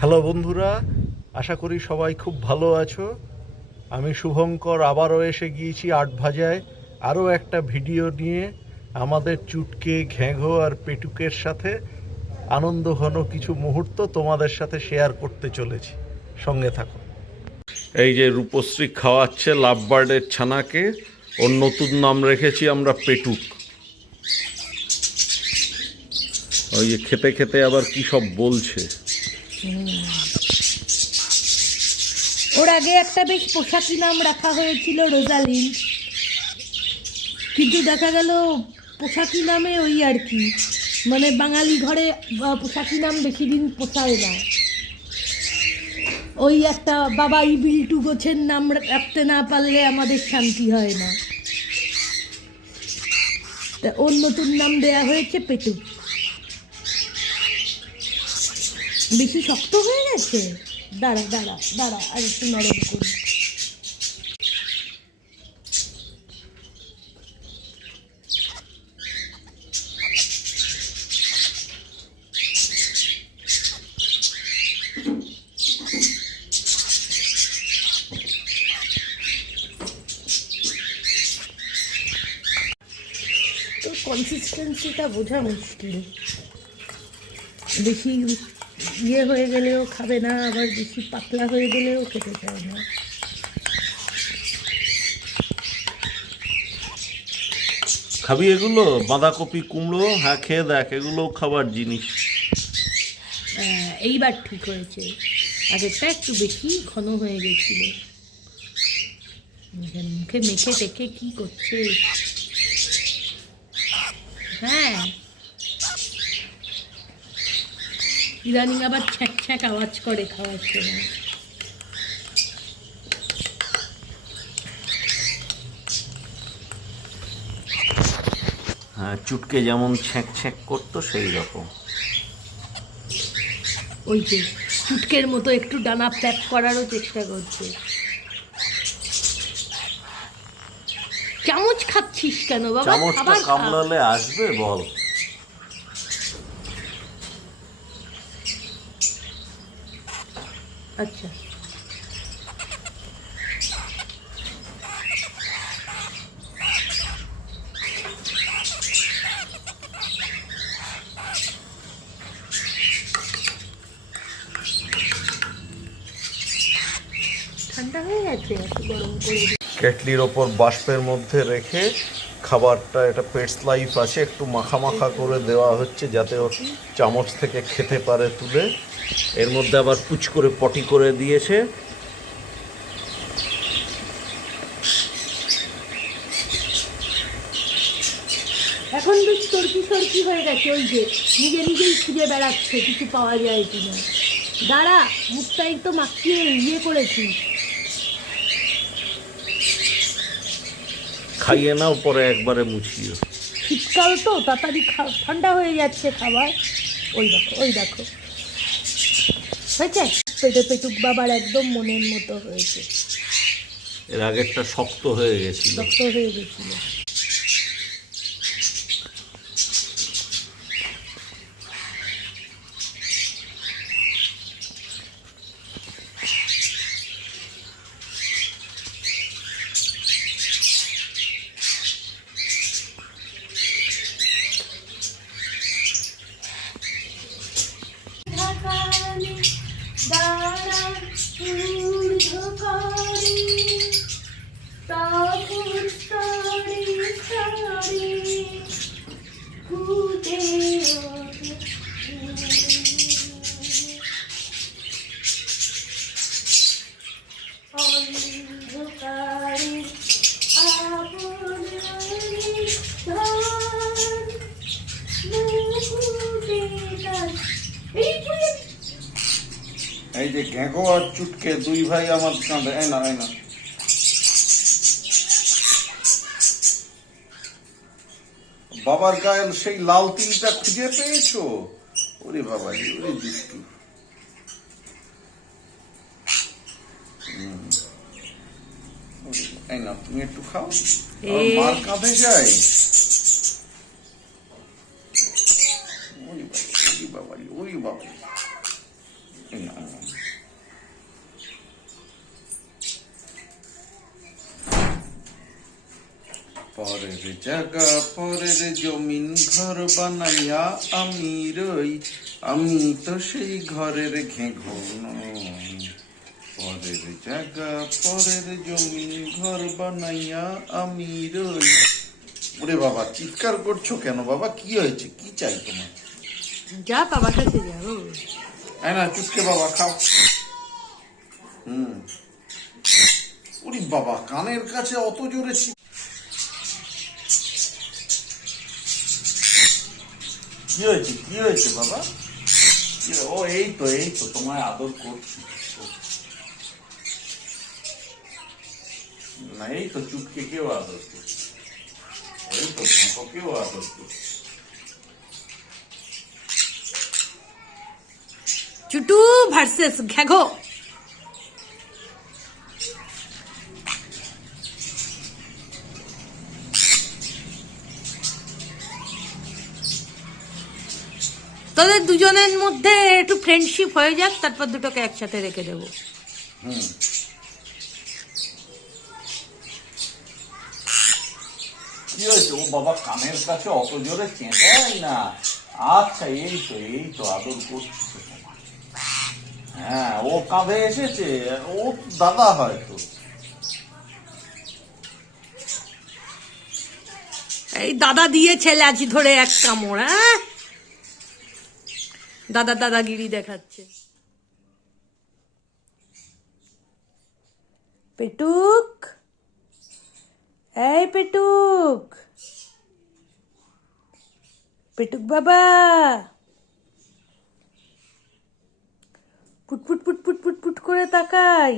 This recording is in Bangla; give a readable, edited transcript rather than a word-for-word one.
হ্যালো বন্ধুরা, আশা করি সবাই খুব ভালো আছো। আমি শুভঙ্কর আবারও এসে গিয়েছি ৮ ভাজায় আরও একটা ভিডিও নিয়ে আমাদের চুটকে, ঘ্যাঘো আর পেটুকের সাথে আনন্দ ঘন কিছু মুহূর্ত তোমাদের সাথে শেয়ার করতে চলেছি। সঙ্গে থাকো। এই যে রূপশ্রী খাওয়াচ্ছে লাভবার্ডের ছানাকে, ওর নতুন নাম রেখেছি আমরা পেটুক। ওই যে খেতে খেতে আবার কি সব বলছে। ওর আগে একটা বেশ পোশাকি নাম রাখা হয়েছিল রোজালিন্ড, কিন্তু দেখা গেল পোশাকি নামে ওই আর কি, মানে বাঙালি ঘরে পোশাকি নাম বেশি দিন পোষায় না। ওই একটা বাবা বিল্টু গোছের নাম রাখতে না পারলে আমাদের শান্তি হয় না। তা ওর নতুন নাম দেয়া হয়েছে পেটুক। বেশি শক্ত হয়ে গেছে, দাঁড়া দাঁড়া দাঁড়া আর একটু নরম করি। তো কনসিস্টেন্সিটা বোঝা মুশকিল। বেশি ইয়ে হয়ে গেলেও খাবে না, আবার বেশি পাতলা হয়ে গেলেও খেতে চায় না। খাবি এগুলো? বাঁধাকপি, কুমড়ো, হ্যাঁ খেয়ে দেখ, এগুলো খাবার জিনিস। এইবার ঠিক হয়েছে, আগেরটা একটু বেশি ঘন হয়ে গেছিল। মুখে মেখে টেখে কি করছে? হ্যাঁ, ইদানিং আবার ছ্যাঁক ছ্যাঁক আওয়াজ করে খাওয়ার সময়। হ্যাঁ, চুটকে যেমন ছ্যাঁক ছ্যাঁক করতো সেই রকম। ওই যে চুটকের মতো একটু ডানা ফ্ল্যাপ করারও চেষ্টা করছে। চামচ খাচ্ছিস কেন বাবা? চামচটা কামড়ালে আসবে বল? আচ্ছা, ঠান্ডা হয়ে গেছে, এত গরম করে। কেটলির ওপর বাষ্পের মধ্যে রেখে খাবারটা, এটা পেটস লাইফ আছে, একটু মাখা মাখা করে দেওয়া হচ্ছে যাতে ও চামচ থেকে খেতে পারে তুলে। এর মধ্যে আবার পুচ করে পটি করে দিয়েছে। এখন বেশ তর্কি সর্কি হয়ে গেছে, ওই যে নিজে নিজেই খুঁজে বেড়াচ্ছে কিছু পাওয়া যায় কিনা। দাঁড়া, মুখটাই তো মাখিয়ে ইয়ে করেছি। খাইয়ে নাও, পরে একবারে মুছিও। শীতকাল তো তাড়াতাড়ি ঠান্ডা হয়ে যাচ্ছে খাবার। ওই দেখো, ওই দেখো, হয়েছে? পেটে পেটুক বাবার একদম মনের মতো হয়েছে। এর আগেরটা শক্ত হয়ে গেছিল। শক্ত হয়ে গেছিল। এই যে ঘ্যাঘো আর চুটকে দুই ভাই আমার কাঁধে। এই না, এই না, বাবার গায়ের সেই লাল তিলটা খুঁজে পেয়েছো? ওরে বাবা, ওরে দুষ্টু। এই না, তুমি একটু খাও। মার কাঁধে যাই। পরের জায়গা পরের জমিন ঘর বানাইয়া আমি রই, আমি তো সেই ঘরের ঘেঘো নই। পরের জায়গা পরের জমিন ঘর বানাইয়া আমি রই। ওরে বাবা, চিৎকার করছো কেন বাবা? কি হয়েছে? কি চাই তোমার? যা বাবার কাছে যাবো। না, চুপকে বাবা খাও। ওরে বাবা, কানের কাছে অত জোরে কি হয়েছে? কি হয়েছে বাবা? ও এই তো তোমায় আদর করছি। না, এই তো চুপকে কেউ আদর করছে, এই তো কেউ আদর করছে। চুটু ভার্সেস ঘ্যাঘো। তোদের দুজনের মধ্যে একটু ফ্রেন্ডশিপ হয়ে যাক, তারপর দুটোকে একসাথে রেখে দেবো। কি হয়েছে? ও বাবা, কানের কাছে অত জোরে চেঁচাই না। আচ্ছা, এই তো আদর করছি তো তোমার। হ্যাঁ, ও কাঁধে এসেছে, ও দাদা হয়তো। এই দাদা দিয়েছে ল্যাজ ধরে এক কামড়। হ্যাঁ, দাদা দাদাগিরি দেখাচ্ছে। পেটুক, এই পেটুক, পেটুক বাবা, put put put put put put করে তাকাই।